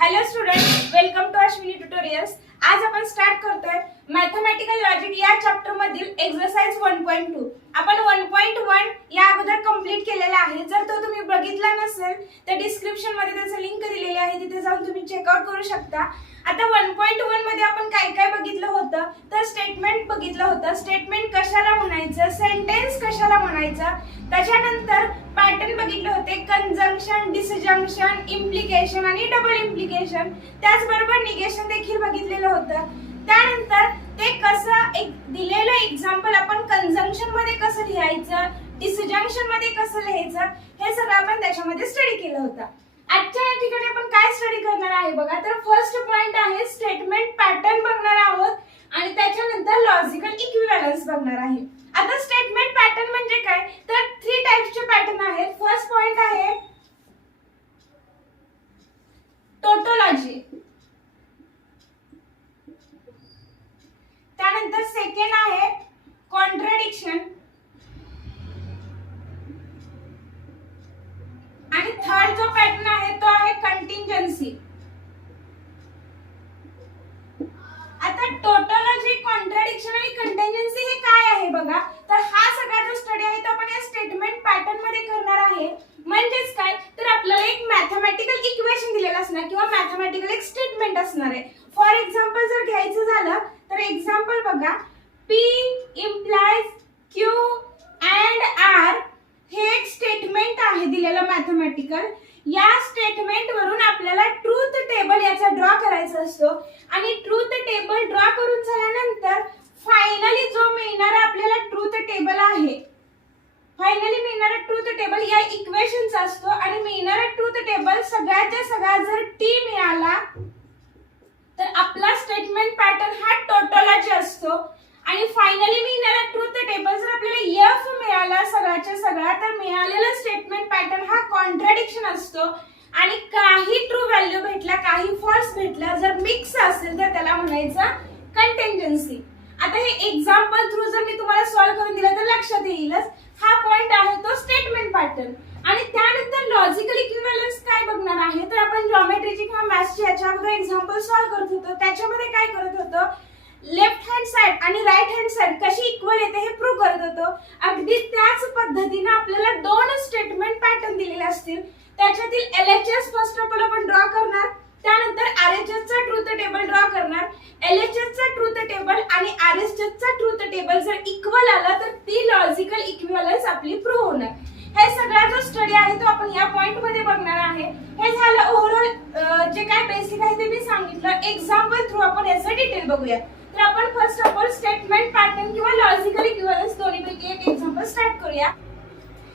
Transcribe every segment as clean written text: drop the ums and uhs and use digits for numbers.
Hello student, welcome to Ashwini tutorials. आज आपण start करतोय मॅथमेटिकल लॉजिक या चॅप्टर मधील एक्सरसाइज 1.2। आपण 1.1 या अगोदर कंप्लीट केलेला आहे। जर तो तुम्ही बघितला नसेल तर डिस्क्रिप्शन मध्ये त्याची लिंक दिलेली आहे, तिथे जाऊन तुम्ही चेकआउट करू शकता। आता 1.1 मध्ये आपण काय काय बघितलं होतं तर स्टेटमेंट बघितलं होतं। स्टेटमेंट कशाला म्हणायचं, सेंटेन्स कशाला म्हणायचं, त्याच्यानंतर पॅटर्न बघितले होते, कंजंक्शन, डिसजंक्शन, इम्प्लिकेशन आणि डबल इम्प्लिकेशन। त्याचबरोबर निगेशन देखील बघितलेलं होतं। त्यानंतर ते कसं एक दिलेलं एक्झाम्पल आपण कंजंक्शन मध्ये कसं लिहायचं, डिसजंक्शन मध्ये कसं लिहायचं, हे सगळं आपण त्याच्यामध्ये स्टडी केलं होतं। आजच्या या ठिकाणी आपण काय स्टडी करणार आहे बघा, तर फर्स्ट पॉइंट आहे स्टेटमेंट पॅटर्न बघणार आहोत आणि त्याच्यानंतर लॉजिकल इक्विव्हॅलन्स बघणार आहे। आता स्टेटमेंट पॅटर्न म्हणजे काय, तर 3 टाइप्सचे पॅटर्न आहेत। फर्स्ट पॉइंट आहे टोटोलॉजी, त्यानंतर सेकंड आहे कॉन्ट्रडिक्शन आणि थर्ड जो पॅटर्न आहे तो आहे कंटिंजन्सी। आता टोटोलॉजी, कॉन्ट्रडिक्शन आणि कंटिंजन्सी हे काय आहे बघा, तर हा सगळा जो स्टडी आहे तो आपण या स्टेटमेंट पॅटर्न मध्ये करणार आहे। म्हणजेच काय, तर आपल्याला एक मॅथमॅटिकल इक्वेशन दिलेलं असणार किंवा मॅथमॅटिकल एक स्टेटमेंट असणार आहे। फॉर एक्झाम्पल जर घ्यायचं झालं तर एक्झाम्पल बघा, P implies Q and R हे एक स्टेटमेंट आहे दिलेलं मॅथमॅटिकल। या स्टेटमेंट वरून आपल्याला ट्रूथ टेबल याचा ड्रॉ करायचा असतो आणि ट्रूथ टेबल ड्रॉ करून झाल्यानंतर फायनली जो मिळणारा आपल्याला ट्रूथ टेबल आहे, फायनली मिळणारा ट्रूथ टेबल या इक्वेशनचा असतो आणि मिळणारा ट्रूथ टेबल सगळ्याच्या सगळा जर T मिळाला तर आपला स्टेटमेंट पॅटर्न हा टोटोलॉजी असतो आणि फायनली मिळणारा ट्रूथ टेबल जर आपल्याला F मिळाला सगळ्याच्या सगळा तर मिळालेला स्टेटमेंट पॅटर्न हा कॉन्ट्रडिक्शन असतो आणि काही ट्रू व्हॅल्यू भेटला, काही फॉल्स भेटला, जर मिक्स असेल तर त्याला म्हणायचं कंटिंजन्सी। आता हे एक्झाम्पल थ्रू जर मी तुम्हाला सॉल्व्ह करून दिलं तर लक्षात येईलच। हा पॉइंट आहे तो स्टेटमेंट पॅटर्न। आणि त्यानंतर लॉजिकल इक्विव्हॅलन्स काय बघणार आहे, तर आपण जॉमेट्रीची किंवा मॅथ्सची याच्या अगोदर एक्झाम्पल सॉल्व्ह करत होतो। त्याच्यामध्ये काय करत होतो, लेफ्ट हँड साइड आणि राइट हँड साइड कशी इक्वल येते हे प्रूव्ह करत होतो। अगदी त्याच पद्धतीने आपल्याला 2 स्टेटमेंट पॅटर्न दिलेले असतील, त्याच्यातील LHS फर्स्ट ऑफ ऑल आपण ड्रॉ करणार, त्यानंतर RHS चा ट्रूथ टेबल ड्रॉ करणार। LHS चा ट्रूथ टेबल आणि RHS चा ट्रूथ टेबल जर इक्वल आला तर ती लॉजिकल इक्विव्हॅलन्स आपली प्रूव्ह होणार। हे सगळा जो स्टडी आहे तो आपण या पॉइंट मध्ये बघणार आहे। हे झालं ओव्हरऑल जे काय बेसिक आहे ते मी सांगितलं। एक्झाम्पल थ्रू आपण याचं डिटेल बघूया। तर आपण first of all statement pattern किंवा लॉजिकल इक्विव्हॅलन्स दोन्हीपैकी एक एक्झाम्पल स्टार्ट करूया।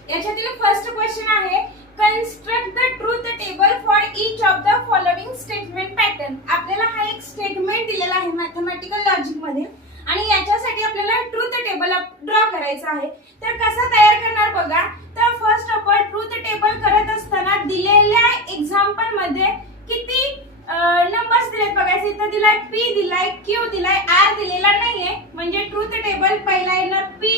याच्यातील फर्स्ट क्वेश्चन आहे construct the truth table for each of the following statement pattern. आपल्याला हा एक स्टेटमेंट दिलेला आहे मॅथमॅटिकल लॉजिक मध्ये आणि याच्यासाठी आपल्याला ट्रूथ टेबल ड्रॉ करायचा आहे। तर कसा तयार करणार बघा, तर first of all truth table करत असताना दिलेल्या एक्झाम्पल मध्ये किती नंबर्स दिलेत बघायचे। इथे दिलाय P, दिलाय Q, दिलाय R दिलेला नाहीये, म्हणजे ट्रूथ टेबल पहिला येणार P,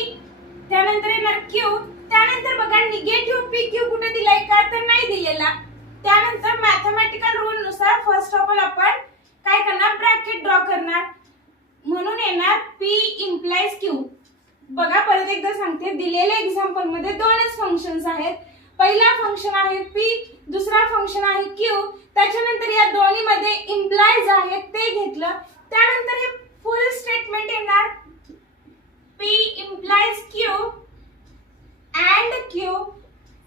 त्यानंतर येणार Q, त्यानंतर बघा निगेटिव्ह PQ कुठे दिलाय का, तर नाही दिलेला। त्यानंतर मॅथमॅटिकल रूल नुसार फर्स्ट ऑफ ऑल आपण काय करणार, ब्रॅकेट ड्रॉ करणार, म्हणून येणार P implies Q। बघा परत एकदा सांगते, दिलेल्या एक्झाम्पल मध्ये 2च फंक्शन्स आहेत। पहिला फंक्शन आहे P, दुसरा फंक्शन आहे Q, त्याच्यानंतर या दोन्ही मध्ये इम्प्लाइज आहे ते घेतलं। त्यानंतर हे फुल स्टेटमेंट येणार P implies Q and Q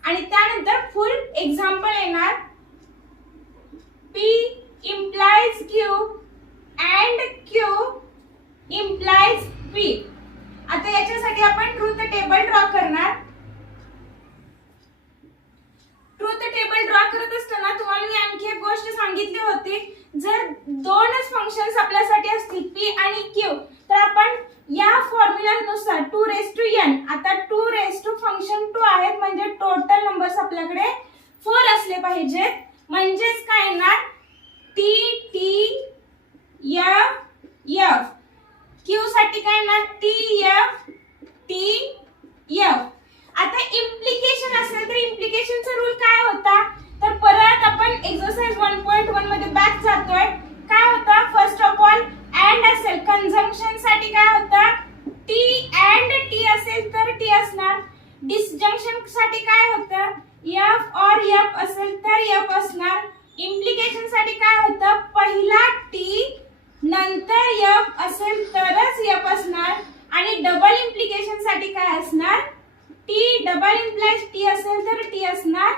आणि त्यानंतर फुल एक्झाम्पल येणार P implies Q and Q implies P। आता याच्यासाठी आपण ट्रूथ टेबल ड्रॉ करणार। ट्रूथ टेबल ड्रॉ करत असताना तुम्हाला मी आणखी एक गोष्ट सांगितली होती, जर 2च फंक्शन्स आपल्यासाठी असतील P आणि Q तर आपण या फॉर्म्युल्यानुसार 2n, आता 2 फंक्शन 2 आहेत म्हणजे टोटल नंबर्स आपल्याकडे 4 असले पाहिजेत। म्हणजेच काय येणार T T F F, Q साठी काय येणार T F T F। आता इम्प्लिकेशन असेल तर इम्प्लिकेशनचा रूल काय होता, तर परत आपण एक्सरसाइज 1.1 मध्ये बॅक मार्क जातोय. काय होतं फर्स्ट ऑफ ऑल अँड असेल, कंजंक्शन साठी काय होतं टी अँड टी असेल तर टी असणार. डिसजंक्शन साठी काय होतं एफ और एफ असेल तर एफ असणार. इम्प्लिकेशन साठी काय होतं पहिला टी नंतर एफ असेल तरच एफ असणार. आणि डबल इम्प्लिकेशन साठी काय असणार टी डबल इम्प्लाइज टी असेल तर टी असणार.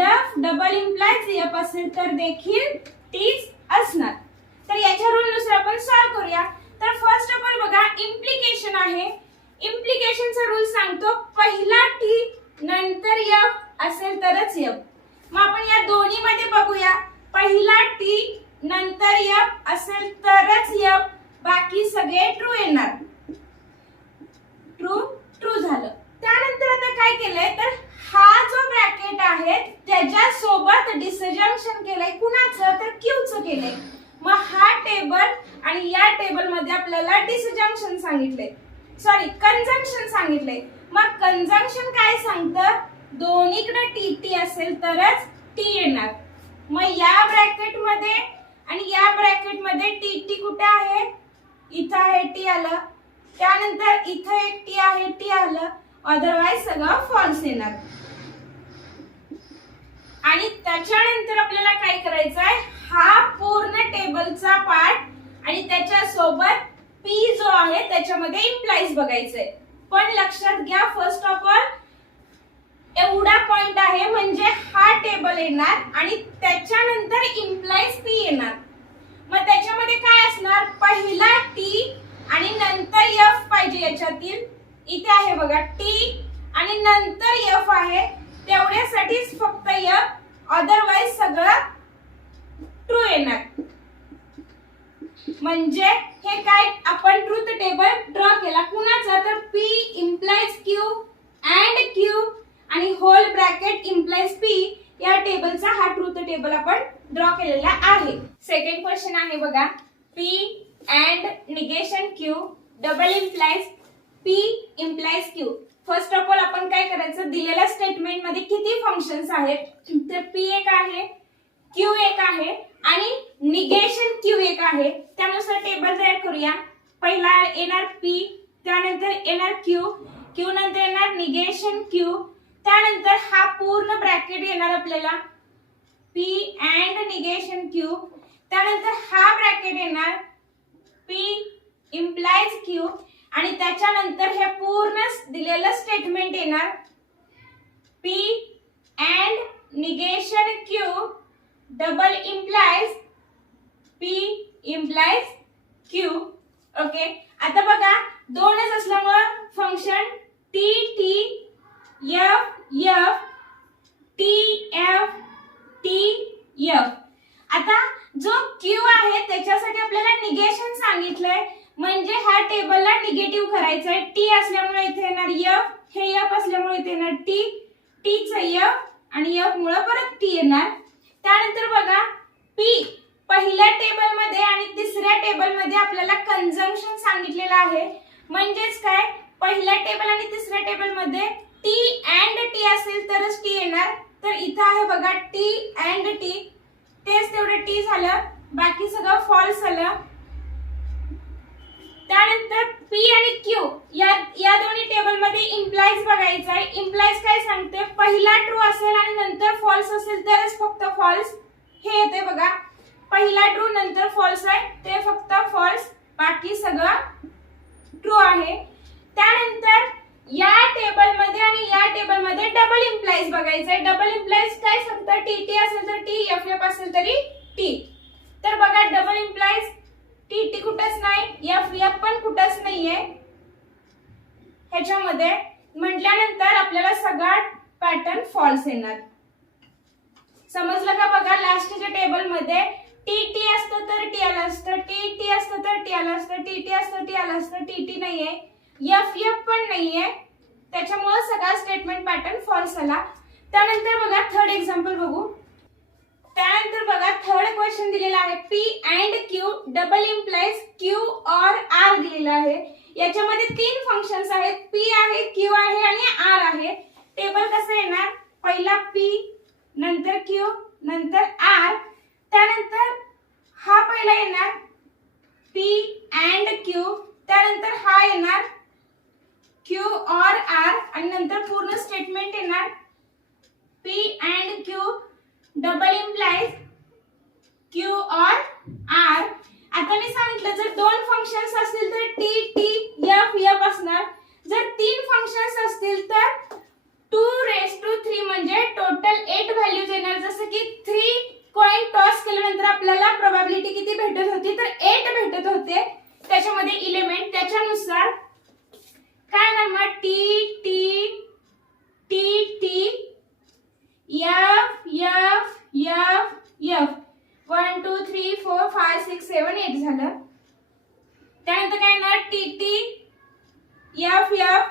एफ डबल इम्प्लाइज एफ असेल तर देखील टीच असणार. तर याच्या रूल नुसार आपण सॉल्व करूया. तर फर्स्ट ऑफ ऑल बघा इम्प्लिकेशन आहे. इम्प्लिकेशनचा रूल सांगतो पहिला टी नंतर एफ असेल तरच एफ. मग आपण या दोन्ही मध्ये बघूया. पहिला टी नंतर एफ असेल तरच एफ, बाकी सगळे ट्रू येणार. ट्रू ट्रू झालं. त्यानंतर आता काय केलंय तर हा जो ब्रॅकेट आहे त्याच्या सोबत डिसजंक्शन केलंय. कुणाचं तर क्यूचं केलंय. मग हा टेबल आणि या टेबल मध्ये आपल्याला डिसजंक्शन सांगितले, सॉरी कंजंक्शन सांगितले. मग कंजंक्शन काय सांगतं दोन्हीकडे टी टी असेल तरच टी येणार. मग या ब्रॅकेट मध्ये आणि या ब्रॅकेट मध्ये टी टी कुठे आहे इथं आहे टी आलं. त्यानंतर इथं एक टी आहे टी आलं. अदरवाइज सगळं फॉल्स येणार. आणि त्याच्यानंतर आपल्याला काय करायचं आहे हा पूर्ण टेबलचा पार्ट आणि त्याच्या सोबत पी जो आहे त्याच्यामध्ये इम्प्लाइज बघायचंय. पण लक्षात घ्या फर्स्ट ऑफ ऑल एवढा पॉइंट आहे म्हणजे हा टेबल येणार आणि त्याच्यानंतर इम्प्लाइज पी येणार. मग त्याच्यामध्ये काय असणार पहिला टी आणि नंतर एफ पाहिजे. याच्यातील इथे आहे बघा टी आणि नंतर एफ आहे तेवढ्यासाठीच फक्त एफ, अदरवाइज सगळं ट्रू येणार. म्हणजे हे काय आपण ट्रूथ टेबल ड्रॉ केला. कुणाचा तर P implies Q and Q आणि होल ब्रॅकेट इम्प्लाइज पी या टेबलचा हा ट्रूथ टेबल आपण ड्रॉ केलेला आहे. सेकंड क्वेश्चन आहे बघा P and negation Q double implies P implies Q. First of all आपण काय करायचं दिलेल्या स्टेटमेंट मध्ये किती फंक्शन्स आहेत तर पी एक आहे क्यू एक आहे आणि निगेशन क्यू एक आहे. त्यानुसार टेबल तयार करूया. पहिला येणार पी त्यानंतर येणार क्यू, क्यू नंतर येणार निगेशन क्यू, त्यानंतर हा पूर्ण ब्रॅकेट येणार आपल्याला पी अँड निगेशन क्यू, त्यानंतर हा ब्रॅकेट येणार पी इम्प्लाइज क्यू आणि त्याच्यानंतर हे पूर्ण दिलेलं स्टेटमेंट येणार P and negation Q double implies P implies Q. Okay आता बघा दोनच असल्यामुळे function T T F F T F T F. आता जो क्यू आहे त्याच्यासाठी आपल्याला निगेशन सांगितलंय म्हणजे ह्या टेबलला निगेटिव्ह करायचंय. टी असल्यामुळे इथे येणार एफ, हे एफ असल्यामुळे इथे येणार टी, टी च एफ आणि एफ मुळे परत टी येणार. त्यानंतर बघा पी पहिल्या टेबल मध्ये आणि तिसऱ्या टेबल मध्ये आपल्याला कंजंक्शन सांगितलेलं आहे. म्हणजेच काय पहिल्या टेबल आणि तिसऱ्या टेबल मध्ये टी अँड टी असेल तरच टी येणार. तर इथं आहे बघा टी अँड टी, तेच तेवढं टी झालं, बाकी सगळं फॉल्स झालं. त्यानंतर पी आणि क्यू या दोन्ही टेबल मध्ये इम्प्लाइज बघायचं आहे. इम्प्लाइज काय सांगते पहिला ट्रू असेल आणि नंतर फॉल्स असेल तरच फक्त फॉल्स हे येते बघा. पहिला ट्रू नंतर फॉल्स आहे ते फक्त फॉल्स, बाकी सगळं ट्रू आहे. त्यानंतर या टेबल मध्ये आणि या टेबल मध्ये डबल इम्प्लाइज बघायचंय. डबल इम्प्लाइज काय सांगतं टी टी असेल तर टी, एफ एफ असेल तरी टी. तर बघा डबल इम्प्लाइज टी टी कुठंच नाही, एफ एफ पण कुठंच नाहीये ह्याच्यामध्ये. म्हटल्यानंतर आपल्याला सगळा पॅटर्न फॉल्स येणार. समजलं का? बघा लास्टच्या टेबल मध्ये टी टी असतं तर टी आलं असतं, टी टी असतं तर टी आलं असतं, टी टी असतं टी आलं असतं, टी टी नाहीये, एफ एफ पण नाहीये, त्याच्यामुळे सगळा स्टेटमेंट पॅटर्न फॉल्स आला. त्यानंतर बघा थर्ड एक्झाम्पल बघू. त्यानंतर बघा थर्ड क्वेश्चन दिलेला आहे P and Q double implies Q और आर दिलेला आहे. याच्यामध्ये तीन फंक्शन्स आहेत, पी आहे, क्यू आहे आणि आर आहे. टेबल कसं येणार पहिला पी नंतर क्यू नंतर आर, त्यानंतर क्यू, त्यानंतर हा येणार क्यू और आर आणि नंतर पूर्ण स्टेटमेंट येणार P and Q double implies Q और आर. आता मी सांगितलं जर दोन फंक्शन्स असतील तर टी टी एफ एफ असणार, जर तीन फंक्शन्स असतील तर 2⁻³ म्हणजे टोटल 8 व्हॅल्यूज येणार. जसं की 3 कॉइन टॉस केल्यानंतर आपल्याला प्रोबॅबिलिटी किती भेटत होती तर 8 भेटत होते त्याच्यामध्ये एलिमेंट. त्याच्यानुसार काय ना मग T T T T F F F F 1 2 3 4 5 6 7 8 झालं. त्यानंतर काय ना T T F F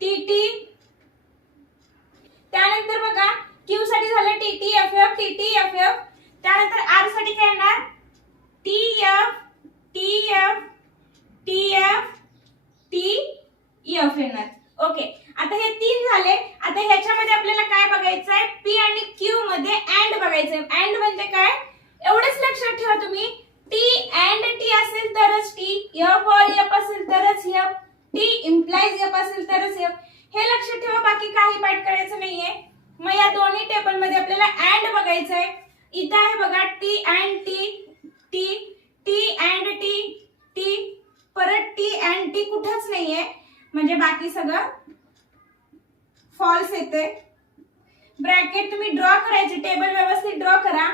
T T, त्यानंतर बघा क्यू साठी झालं T T F F T T F F. त्यानंतर आर साठी काय येणार T F T F T F T F येणार. ओके, आता हे तीन झाले. आता ह्याच्यामध्ये आपल्याला काय बघायचं आहे पी आणि क्यू मध्ये अँड बघायचं आहे. अँड म्हणजे काय एवढंच लक्षात ठेवा तुम्ही, टी अँड टी असेल तरच टी, एफ और एफ असेल तरच एफ, टी इम्प्लाइज एफ असेल तरच एफ. हे लक्षात ठेवा, बाकी काही पाठ करायचं नाहीये. मग या दोन्ही टेबल मध्ये आपल्याला अँड बघायचं आहे. इथं आहे बघा T and T T T and T T, परत टी अँड टी कुठंच नाहीये म्हणजे बाकी सगळं फॉल्स येते. ब्रॅकेट तुम्ही ड्रॉ करायचे, टेबल व्यवस्थित ड्रॉ करा.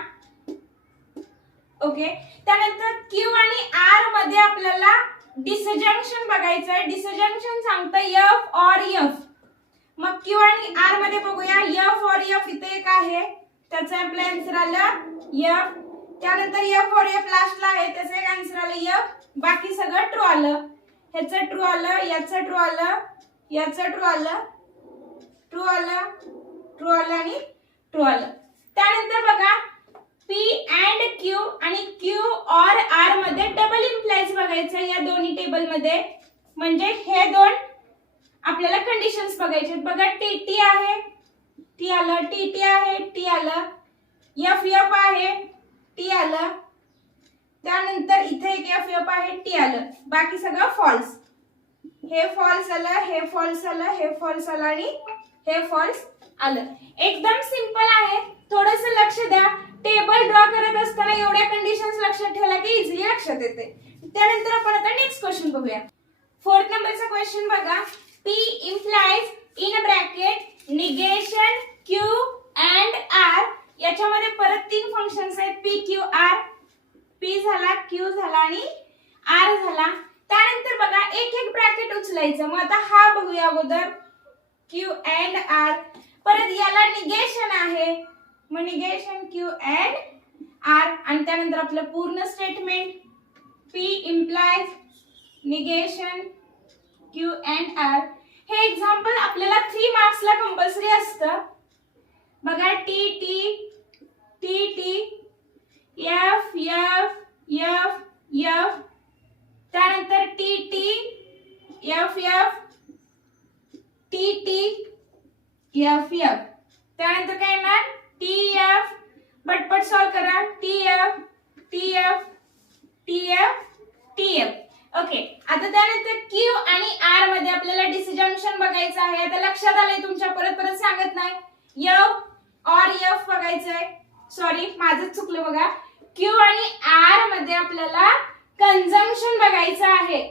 ओके, त्यानंतर क्यू आणि आर मध्ये आपल्याला डिसजंक्शन बघायचं आहे. डिसजंक्शन सांगतं एफ और एफ. मग क्यू आणि आर मध्ये बघूया एफ और एफ. इथे एक आहे त्याचा आपला आन्सर आलं एफ. त्यानंतर एफ और एफ लास्टला आहे त्याचं एक आन्सर आलं एफ. बाकी सगळं ट्रू आलं. ह्याचं ट्रू आलं, याचं ट्रू आलं, याचं ट्रू आलं, ट्रू आलं, ट्रू आलं आणि ट्रू आलं. त्यानंतर बघा पी अँड क्यू आणि क्यू और आर मध्ये डबल इम्प्लाइज बघायचं या दोन्ही टेबल मध्ये. म्हणजे हे दोन आपल्याला कंडिशन्स बघायचे. बघा टी टी आहे टी आलं, टी टी आहे टी आलं, एफ एफ आहे टी आलं, त्यानंतर इथे एक एफ एफ आहे टी आलं. बाकी सगळं फॉल्स. हे फॉल्स आलं, हे फॉल्स आलं, हे फॉल्स आलं आणि हे फॉल्स आलं. एकदम सिंपल आहे, थोडंसं लक्ष द्या. टेबल ड्रॉ करत असताना एवढ्या कंडिशन्स लक्षात ठेवला की इझिली लक्षात येते. त्यानंतर आपण आता नेक्स्ट क्वेश्चन बघूया. 4th नंबरचा क्वेश्चन बघा. P implies in a bracket negation Q and R. याच्यामध्ये परत तीन फंक्शन्स आहेत P Q R. P झाला, Q झाला आणि R झाला. त्यानंतर बघा एक एक ब्रॅकेट उचलायचं. मग आता हा बघूया अगोदर Q and R. परत याला निगेशन आहे मग निगेशन Q and R आणि त्यानंतर आपलं पूर्ण statement P implies negation Q and R. हे एक्झाम्पल आपल्याला 3 मार्क्सला कंपल्सरी असतं. बघा T T T T F F F F, त्यानंतर T T F F T T F F, त्यानंतर काय येणार टी एफ. पटपट सॉल्व करा. T F T F T F T F. Okay, आता त्यानंतर क्यू आणि आर मध्ये आपल्याला डिसजंक्शन बघायचं आहे. आता लक्षात आलंय तुमच्या, परत परत सांगत नाही. एफ और एफ बघायचंय. सॉरी माझं चुकलं बघा. क्यू आणि आर मध्ये आपल्याला कंजंक्शन बघायचं आहे.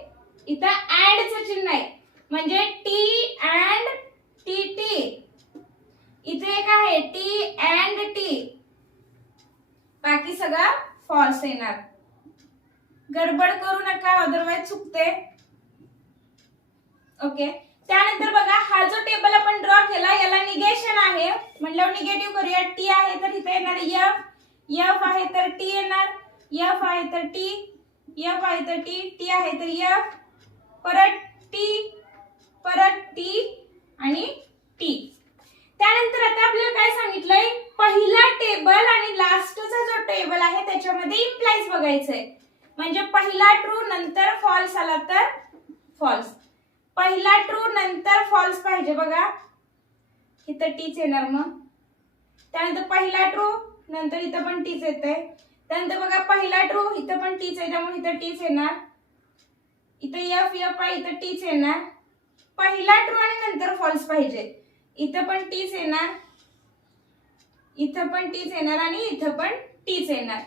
इथं अँडचं चिन्ह आहे म्हणजे टी अँड टी टी. इथे एक आहे टी अँड टी. बाकी सगळं फॉल्स येणार. गडबड करू नका अदरवाइज चुकते. ओके, त्यानंतर बघा हा जो टेबल आपण ड्रॉ केला याला निगेशन आहे म्हटल्यावर निगेटिव्ह करूया. टी आहे तर इथे येणार एफ, एफ आहे तर टी येणार, एफ आहे तर टी, एफ आहे तर टी, टी आहे तर एफ, परत टी आणि टी. त्यानंतर आता आपल्याला काय सांगितलंय पहिला टेबल आणि लास्टचा जो टेबल आहे त्याच्यामध्ये इम्प्लाइज बघायचंय. म्हणजे पहिला ट्रू नंतर फॉल्स आला तर फॉल्स, पहिला ट्रू नंतर फॉल्स पाहिजे. बघा इथं टीच येणार. मग त्यानंतर पहिला ट्रू नंतर इथं पण टीच येते. त्यानंतर बघा पहिला ट्रू इथं पण टीच आहे त्यामुळे इथं टीच येणार. इथं एफ एफ आहे, इथं टीच येणार. पहिला ट्रू आणि नंतर फॉल्स पाहिजे. इथं पण टीच येणार, इथं पण टीच येणार आणि इथं पण टीच येणार.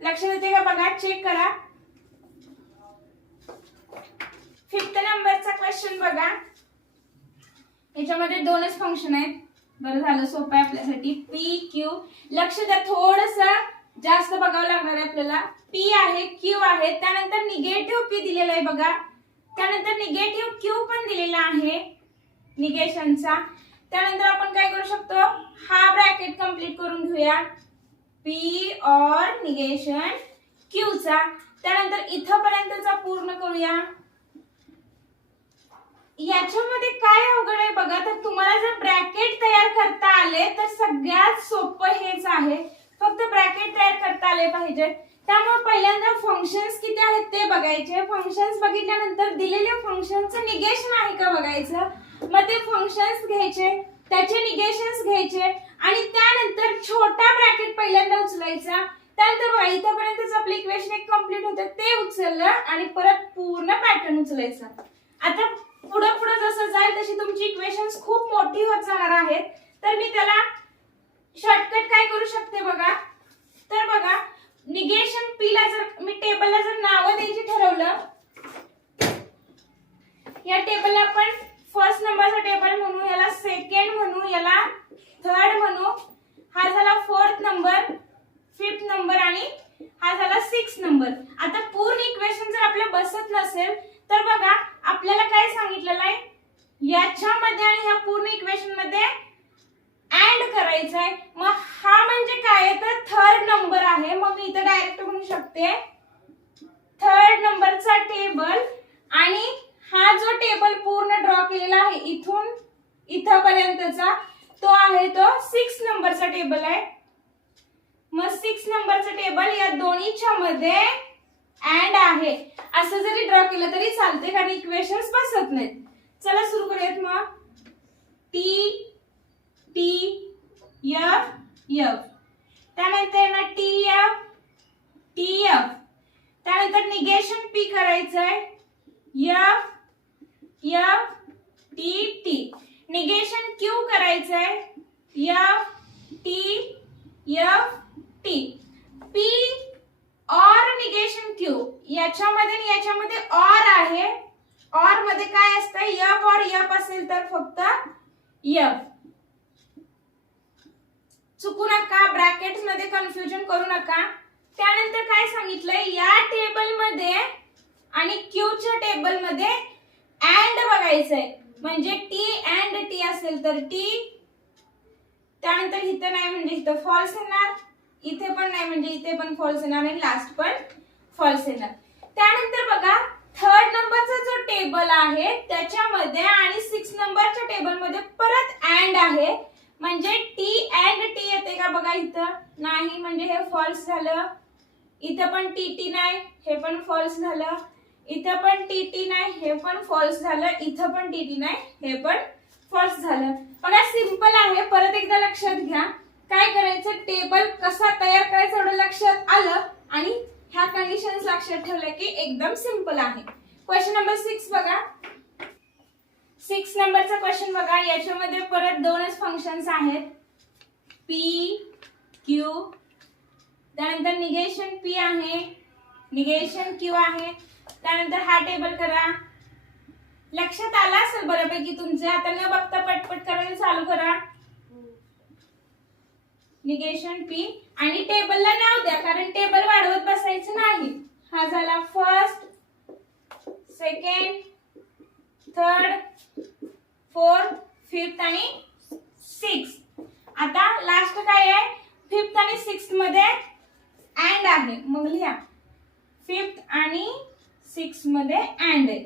लक्षात येते का बघा, चेक करा. 5th नंबरचा क्वेश्चन बघा. याच्यामध्ये दोनच फंक्शन आहेत. बरं झालं, सोपं आहे आपल्यासाठी. P Q. लक्ष द्या, थोडस जास्त बघावं लागणार आहे आपल्याला. पी आहे, क्यू आहे, त्यानंतर निगेटिव्ह पी दिलेला आहे बघा, त्यानंतर निगेटिव्ह क्यू पण दिलेला आहे निगेशनचा. त्यानंतर आपण काय करू शकतो, हा ब्रॅकेट कंप्लीट करून घेऊया, पी और निगेशन क्यूचा. त्यानंतर इथं पर्यंतचा पूर्ण करूया. याच्यामध्ये काय अवघड आहे बघा, तर तुम्हाला जर ब्रॅकेट तयार करता आले तर सगळ्यात सोपं हेच आहे. फक्त ब्रॅकेट तयार करता आले पाहिजे. त्यामुळे पहिल्यांदा फंक्शन्स किती आहेत ते बघायचे. फंक्शन्स बघितल्यानंतर दिलेल्या फंक्शनचं निगेशन आहे का बघायचं. मग ते फंक्शन्स घ्यायचे, त्याचे निगेशन्स घ्यायचे आणि त्यानंतर छोटा ब्रॅकेट पहिल्यांदा उचलायचा. त्यानंतर बघा इथपर्यंतच आपलं इक्वेशन एक कंप्लीट होतं, ते उचललं आणि परत पूर्ण पॅटर्न उचलायचा. आता पुढे पुढे जसं जाईल तशी तुमची इक्वेशन्स खूप मोठी होत जाणार आहेत. तर मी त्याला शॉर्टकट काय करू शकते बघा, तर बघा निगेशन पी ला जर मी टेबलला जर नावं द्यायची ठरवलं, या टेबलला आपण फर्स्ट नंबरचा टेबल म्हणू, याला सेकंड म्हणू, याला थर्ड म्हणू, हा झाला फोर्थ नंबर, फिफ्थ नंबर आणि हा झाला सिक्स्थ नंबर. आता पूर्ण इक्वेशन जर आपल्या बसत नसेल तर बघा आपल्याला काय सांगितलेलं आहे, याच्यामध्ये आणि ह्या पूर्ण इक्वेशन मध्ये ऍड करायचं आहे. मग हा म्हणजे काय, तर थर्ड नंबर आहे. मग मी इथं डायरेक्ट म्हणू शकते थर्ड नंबरचा टेबल आणि हा जो टेबल पूर्ण ड्रॉ केलेला आहे इथून इथपर्यंतचा, तो आहे तो 6 नंबरचा टेबल आहे. मग 6 नंबरचा टेबल या दोन्हीच्या मध्ये ऍड आहे असं जरी ड्रॉ केलं तरी चालते, कारण इक्वेशन्स बसत नाहीत. चला सुरू करूयात. मग टी टी एफ एफ, त्यानंतर ना टी एफ टी एफ, त्यानंतर निगेशन पी करायचंय F F T T, negation Q करायचंय F T F T. P और निगेशन क्यू, याच्यामध्ये आणि याच्यामध्ये और आहे. और मध्ये काय असतं, एफ और एफ असेल तर फक्त एफ. चुकू नका, ब्रॅकेट्स मध्ये कन्फ्युजन करू नका. त्यानंतर काय सांगितलंय, या टेबल मध्ये आणि क्यू च्या टेबल मध्ये अँड बघायचंय. म्हणजे टी अँड टी असेल तर टी, त्यानंतर इथं नाही म्हणजे इथं फॉल्स येणार, इथे पण नाही म्हणजे इथे पण फॉल्स येणार आणि लास्ट पण फॉल्स येणार. त्यानंतर बघा थर्ड नंबरचा जो टेबल आहे त्याच्यामध्ये आणि 6 नंबरच्या टेबल मध्ये परत अँड आहे. म्हणजे टी अँड टी येते का बघा, इथं नाही म्हणजे हे फॉल्स झालं. इथं पण टी टी नाही, हे पण फॉल्स झालं. इथं पण टी टी नाही, हे पण फॉल्स झालं. इथं पण टी टी नाही, हे पण फॉल्स झालं. बघा सिंपल आहे. परत एकदा लक्षात घ्या काय करायचं, टेबल कसा तयार करायचा एवढं लक्षात आलं आणि ह्या कंडिशन्स लक्षात ठेवल्या की एकदम सिंपल आहे. क्वेश्चन नंबर 6 बघा. 6 नंबरचा क्वेश्चन बघा. याच्यामध्ये परत दोनच फंक्शन्स आहेत, पी क्यू, त्यानंतर निगेशन पी आहे, निगेशन क्यू आहे. त्यानंतर हा टेबल करा. लक्षात आला असेल बऱ्यापैकी तुमचे. आता न बघता पटपट करायला चालू करा. निगेशन पी आणि टेबलला नाव द्या, कारण टेबल वाढवत बसायचं नाही. हा झाला first, second, third, fourth, fifth आणि सिक्स्थ. आता लास्ट काय आहे, फिफ्थ आणि सिक्स्थ मध्ये अँड आहे. मग लिहा फिफ्थ आणि सिक्स्थ मध्ये अँड आहे.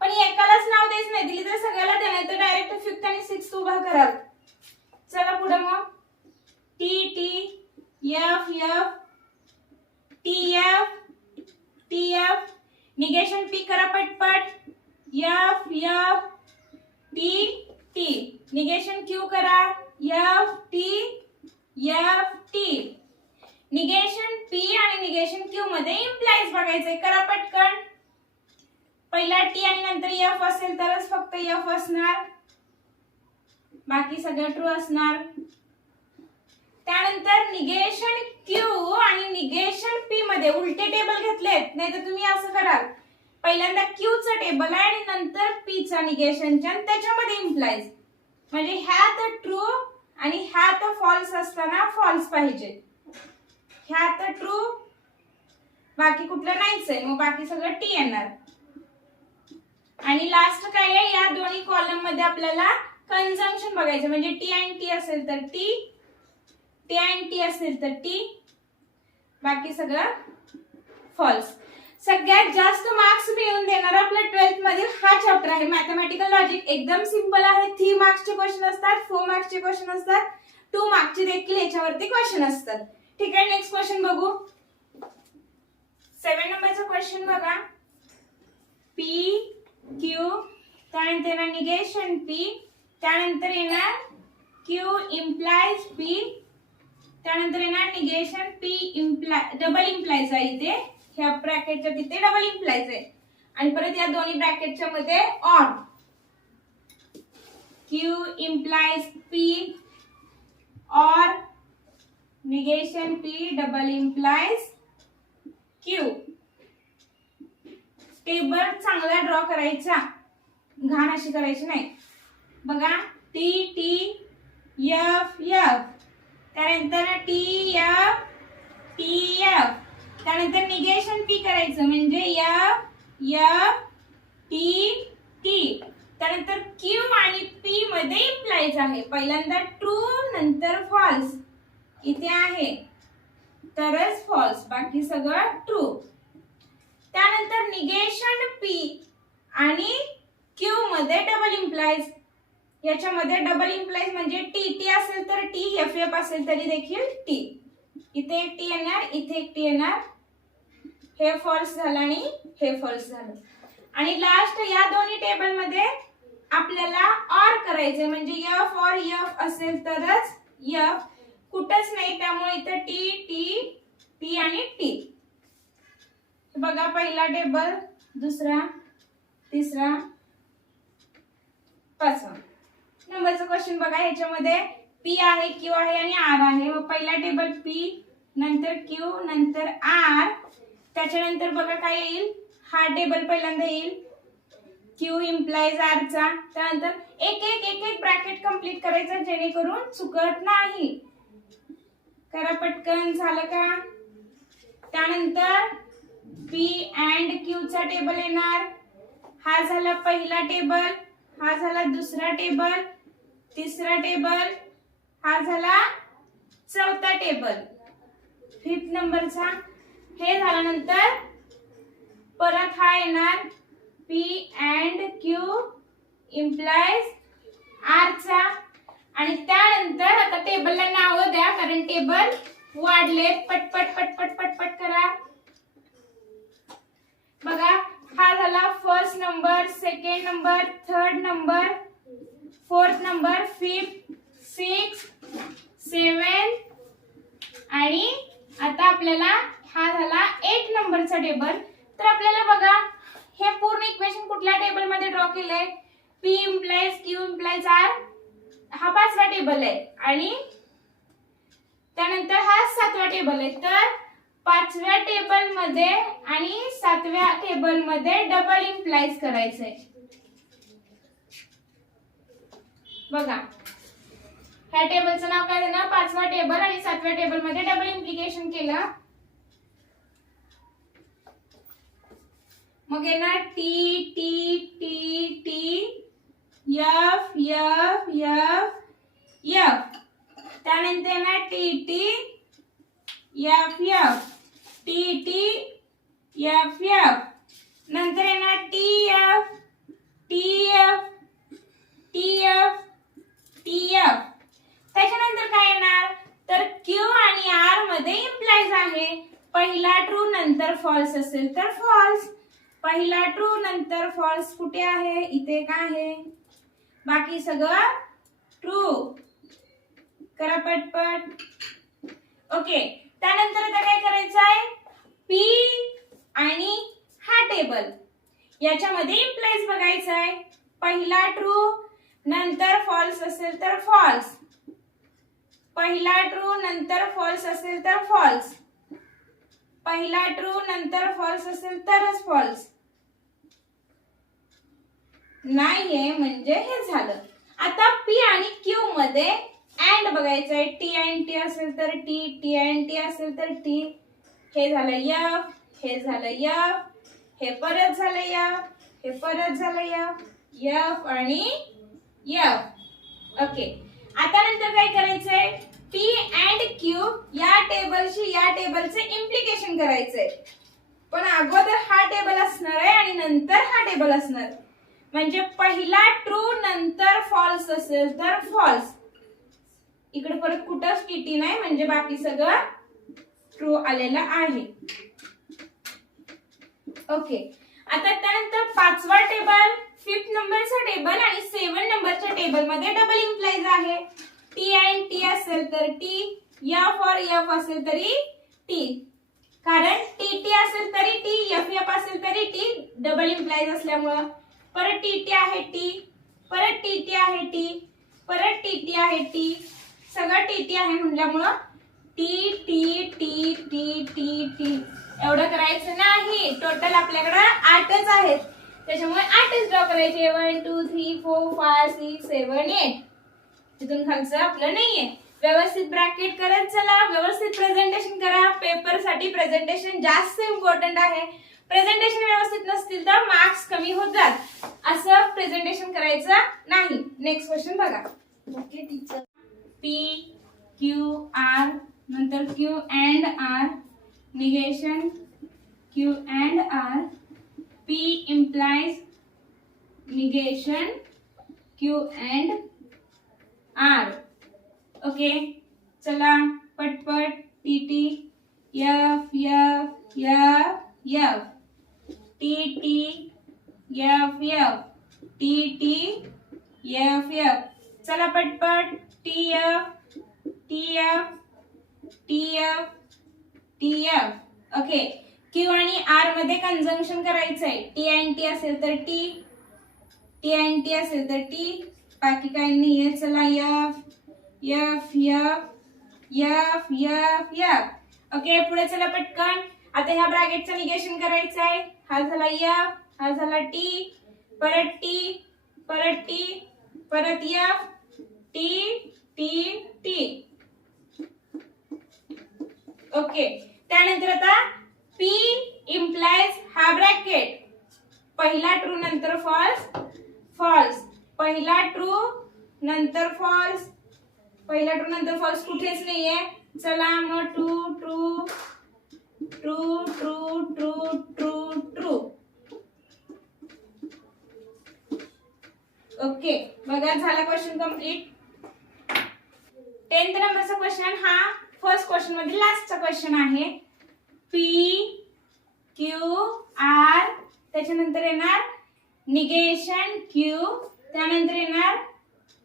पण एकालाच नाव द्यायचं नाही, दिली तर सगळ्याला द्या, नाही तर डायरेक्ट फिफ्थ आणि सिक्स्थ उभा कराल. चला पुढे. मग T T F F T F T F, negation P करा पटपट. F F T T, negation Q करा F T T, negation P आणि निगेशन क्यू मध्ये इम्प्लाइज बघायचंय. करा पटकन. पहिला टी आणि नंतर एफ असेल तरच फक्त एफ असणार, बाकी सगळं ट्रू असणार. त्यानंतर निगेशन क्यू आणि निगेशन पी मध्ये उलटे टेबल घेतलेत, नाही तर तुम्ही असं कराल, पहिल्यांदा क्यू चा टेबल आहे आणि नंतर पी चा निगेशनच्या, त्याच्यामध्ये इम्प्लाइज, म्हणजे ह्यात ट्रू आणि ह्यात फॉल्स असताना फॉल्स पाहिजे. ह्यात ट्रू, बाकी कुठलं नाहीच आहे, मग बाकी सगळं टी येणार. आणि लास्ट काय आहे, या दोन्ही कॉलम मध्ये आपल्याला कंजंक्शन बघायचं, म्हणजे टी अँड टी असेल तर टी, टी अँड टी असेल तर टी, बाकी सगळं फॉल्स. सगळ्यात जास्त मार्क्स मिळवून देणार आपल्या 12th मधील हा चॅप्टर आहे मॅथमॅटिकल लॉजिक. एकदम सिंपल आहे. 3 मार्क्सचे क्वेश्चन असतात, 4 मार्क्सचे क्वेश्चन असतात, 2 मार्क्सचे देखील याच्यावरती क्वेश्चन असतात. ठीक आहे, नेक्स्ट क्वेश्चन बघू. 7 नंबरचा क्वेश्चन बघा. पी क्यू, त्यानंतर येणार निगेशन पी, त्यानंतर येणार क्यू इम्प्लाइज पी, त्यानंतर येणार negation P imply, double implies आहे इथे, ह्या ब्रॅकेटच्या तिथे डबल इम्प्लाइज आहे, आणि परत या दोन्ही ब्रॅकेटच्या मध्ये ऑर. क्यू इम्प्लाइज पी और negation P double implies Q. Table चांगला ड्रॉ करायचा, घाण अशी करायची नाही. बघा, टी टी एफ एफ, त्यानंतर टी एफ टी एफ, त्यानंतर निगेशन पी करायचं म्हणजे एफ एफ टी टी, त्यानंतर क्यू आणि पी मध्ये इम्प्लाइज आहे. पहिल्यांदा ट्रू नंतर फॉल्स, इथे आहे तरच फॉल्स, बाकी सगळं ट्रू. त्यानंतर निगेशन पी आणि क्यू मध्ये डबल इम्प्लाइज, याच्यामध्ये डबल इम्प्लाइज म्हणजे टी टी असेल तर टी, एफ एफ असेल तरी देखील टी. इथे एक टी येणार, इथे एक टी येणार, हे फॉल्स झालं आणि हे फॉल्स झालं. आणि लास्ट या दोन्ही टेबल मध्ये आपल्याला ऑर करायचे, म्हणजे एफ और एफ असेल तरच एफ, कुठंच नाही, त्यामुळे इथे टी टी टी आणि टी. बघा, पहिला टेबल, दुसरा, तिसरा, पाचवा नंबरचा क्वेश्चन बघा. ह्याच्यामध्ये पी आहे, क्यू आहे आणि आर आहे. पहिला टेबल पी, नंतर क्यू, नंतर आर, त्याच्यानंतर बघा काय येईल, हा टेबल पहिल्यांदा येईल क्यू इम्प्लाइज आर चा, त्यानंतर एक एक एक एक ब्रॅकेट कंप्लीट करायचं जेणेकरून चुकत नाही. करा पटकन. झालं का? त्यानंतर पी अँड क्यू चा टेबल येणार. हा झाला पहिला टेबल, हा झाला दुसरा टेबल, तिसरा टेबल, हा झाला चौथा टेबल, 5th नंबरचा. हे झाल्यानंतर परत हा येणार P and Q implies R चा, आणि त्यानंतर आता टेबलला नाव द्या कारण टेबल वाढले. पटपट पटपट पटपट करा. बघा, हा झाला first number, second number, third number, fourth number, 5th, 6th, 7th, आणि आता आपल्याला हा झाला 8 नंबरचा टेबल. तर आपल्याला बघा हे पूर्ण इक्वेशन कुठल्या टेबल मध्ये ड्रॉ केलंय, P implies Q implies R, हा 5वा टेबल आहे, आणि त्यानंतर हा 7वा टेबल आहे. तर 5व्या टेबल मध्ये आणि 7व्या टेबल मध्ये डबल इम्प्लाइज करायचंय. बघा, ह्या टेबलचं नाव काय देणार, 5वा टेबल, आणि 7व्या टेबल मध्ये डबल इम्प्लिकेशन केलं. मग येणार T T T T F F F F, त्यानंतर येणार T T F F T T F F, नंतर येणार T F T F T F T F. त्याच्यानंतर काय येणार, तर क्यू आणि आर मध्ये इम्प्लाइज आहे. पहिला ट्रू नंतर फॉल्स असेल तर फॉल्स, पहिला ट्रू नंतर फॉल्स कुठे आहे, इथे का आहे, बाकी सगळं ट्रू. करा पटपट. ओके, त्यानंतर आता काय करायचं आहे, पी आणि हा टेबल याच्यामध्ये इम्प्लाइज बघायचं आहे. पहिला ट्रू नंतर फॉल्स असेल तर फॉल्स, पहिला ट्रू नंतर फॉल्स असेल तर फॉल्स, पहिला ट्रू नंतर फॉल्स असेल तरच फॉल्स. नाहीये म्हणजे हे झालं. आता पी आणि क्यू मध्ये अँड बघायचं आहे. टी अँड टी असेल तर टी, टी अँड टी असेल तर टी. हे झालं एफ, हे झालं एफ, हे परत झालं एफ, हे परत झालं एफ, एफ आणि एफ. ओके, आता नंतर काय करायचंय, पी अँड क्यू या टेबलशी या टेबलचे इम्प्लिकेशन करायचंय. पण अगोदर हा टेबल असणार आहे आणि नंतर हा टेबल असणार. म्हणजे पहिला ट्रू नंतर फॉल्स असेल तर फॉल्स. इकडे परत कुठंच टीटी नाही म्हणजे बाकी सगळं ट्रू आलेलं आहे. ओके, आता त्यानंतर पाचवा टेबल, 5th नंबरचा टेबल आणि 7 नंबरच्या टेबल मध्ये डबल इम्प्लाइज आहे. टी अँड टी असेल तर टी, एफ और एफ असेल तरी टी. कारण टी टी असेल तरी टी, एफ एफ असेल तरी टी, डबल इम्प्लाइज असल्यामुळं. परत टी टी आहे टी, परत टी टी आहे टी, परत टी टी आहे टी, सगळं टी टी आहे म्हणल्यामुळं T T T T T T एवढं करायचं नाही. टोटल आपल्याकडे 8च आहेत त्याच्यामुळे 8च ड्रॉ करायचे. 1 2 3 4 5 6 7 8. तिथून खालचं आपलं नाहीये. व्यवस्थित ब्रॅकेट करत चला, व्यवस्थित प्रेझेंटेशन करा. पेपर साठी प्रेझेंटेशन जास्त इम्पॉर्टंट आहे. प्रेझेंटेशन व्यवस्थित नसतील तर मार्क्स कमी होत जात. असं प्रेझेंटेशन करायचं नाही. नेक्स्ट क्वेश्चन बघा. Okay teacher, P Q R नंतर Q and R, negation Q and R, P implies negation Q and R. Okay, चला पटपट. T T, F F F F, T T F F, T T F F. चला पटपट. T F, T F, T F, T F. Okay, Q आणि R मध्ये conjunction करायचंय. T and T असेल तर T, T and T असेल तर T, बाकी काही नाहीये. चला F F F F F F. Okay, पुढे चला पटकन. आता ह्या ब्रॅकेटचं निगेशन करायचं आहे. हा झाला एफ, हा झाला टी, परत टी, परत टी, परत F, T T T. Okay, त्यानंतर आता पी इम्प्लाइज हा ब्रॅकेट. पहिला ट्रू नंतर फॉल्स, फॉल्स, पहिला ट्रू नंतर फॉल्स, पहिला ट्रू नंतर फॉल्स कुठेच नाहीये. चला मग true true true true true true true. Okay, बघा झाला क्वेश्चन कंप्लीट. 10th नंबरचा क्वेश्चन हा फर्स्ट क्वेश्चन मध्ये लास्टचा क्वेश्चन आहे. पी क्यू आर, त्याच्यानंतर येणार निगेशन क्यू, त्यानंतर येणार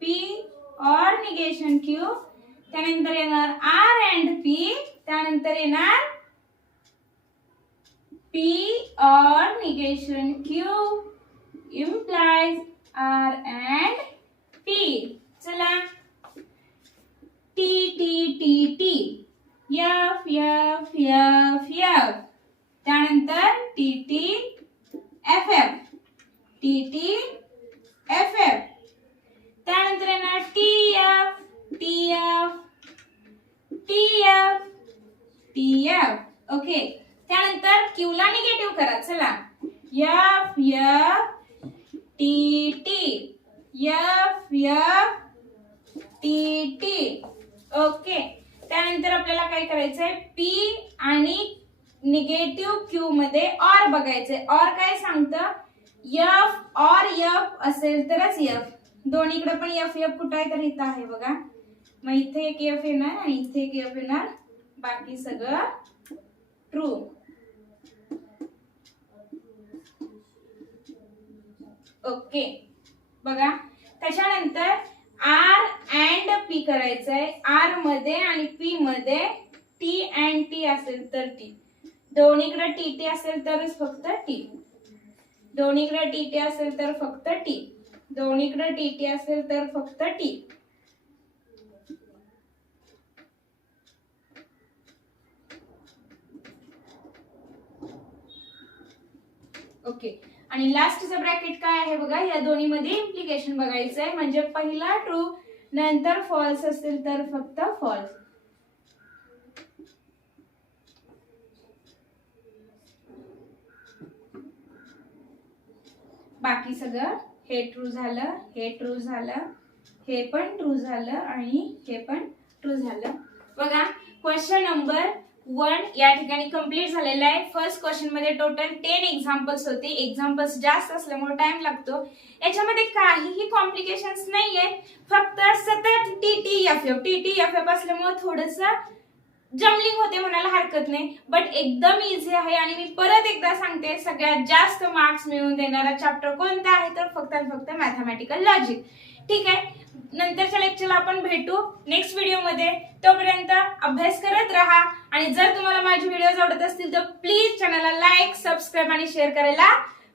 पी और निगेशन क्यू, त्यानंतर येणार आर अँड पी, त्यानंतर येणार पी और negation Q implies R and P. चला T T T T, F F F F, त्यानंतर T T F F, T T F F, त्यानंतर येणार T F T F T F T F. Okay, त्यानंतर Q ला negative करा. चला F F T T, F F T T. Okay, त्यानंतर आपल्याला काय करायचंय, पी आणि निगेटिव्ह क्यू मध्ये ऑर बघायचंय. ऑर काय सांगतं, एफ और एफ असेल तरच एफ. दोन्हीकडे पण एफ एफ कुठं आहे तर इथं आहे बघा. मग इथे एक एफ येणार आणि इथे एक एफ येणार, बाकी सगळं ट्रू. ओके, बघा त्याच्यानंतर आर अँड पी करायचंय. आर मध्ये आणि पी मध्ये टी अँड टी असेल तर टी, दोन्हीकडे टी असेल तरच फक्त टी, दोन्हीकडे टी असेल तर फक्त टी, दोन्हीकडे टी असेल तर फक्त टी. ओके. आणि लास्टचं ब्रॅकेट काय आहे बघा, या दोन्ही मध्ये इम्प्लिकेशन बघायचं आहे. म्हणजे पहिला ट्रू नंतर फॉल्स असेल तर फक्त फॉल्स. बाकी सगळं हे ट्रू झालं, हे ट्रू झालं, हे पण ट्रू झालं आणि हे पण ट्रू झालं. बघा क्वेश्चन नंबर 1 या ठिकाणी कंप्लीट झालेला आहे. फर्स्ट क्वेश्चन मध्ये टोटल 10 एक्झाम्पल्स होते. एक्झाम्पल्स जास्त असल्यामुळे टाइम लागतो. याच्यामध्ये काहीही कॉम्प्लिकेशन्स नाहीये, फक्त सतत टीटीएफएफ असल्यामुळे थोडंसं जमलिंग होते म्हणायला हरकत नाही, बट एकदम इझी आहे. आणि मी परत एकदा सांगते, सगळ्यात जास्त मार्क्स मिळवून देणारा चॅप्टर कोणता आहे तर फक्त आणि फक्त मॅथमॅटिकल लॉजिक. ठीक आहे, नंतरच्या लेक्चरला आपण भेटू नेक्स्ट व्हिडिओ मध्ये. तोपर्यंत अभ्यास करत राहा. आणि जर तुम्हाला माझे व्हिडिओज आवडत असतील तर प्लीज चॅनलला लाईक, सबस्क्राईब आणि शेअर करायला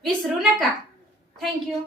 विसरू नका. थँक्यू.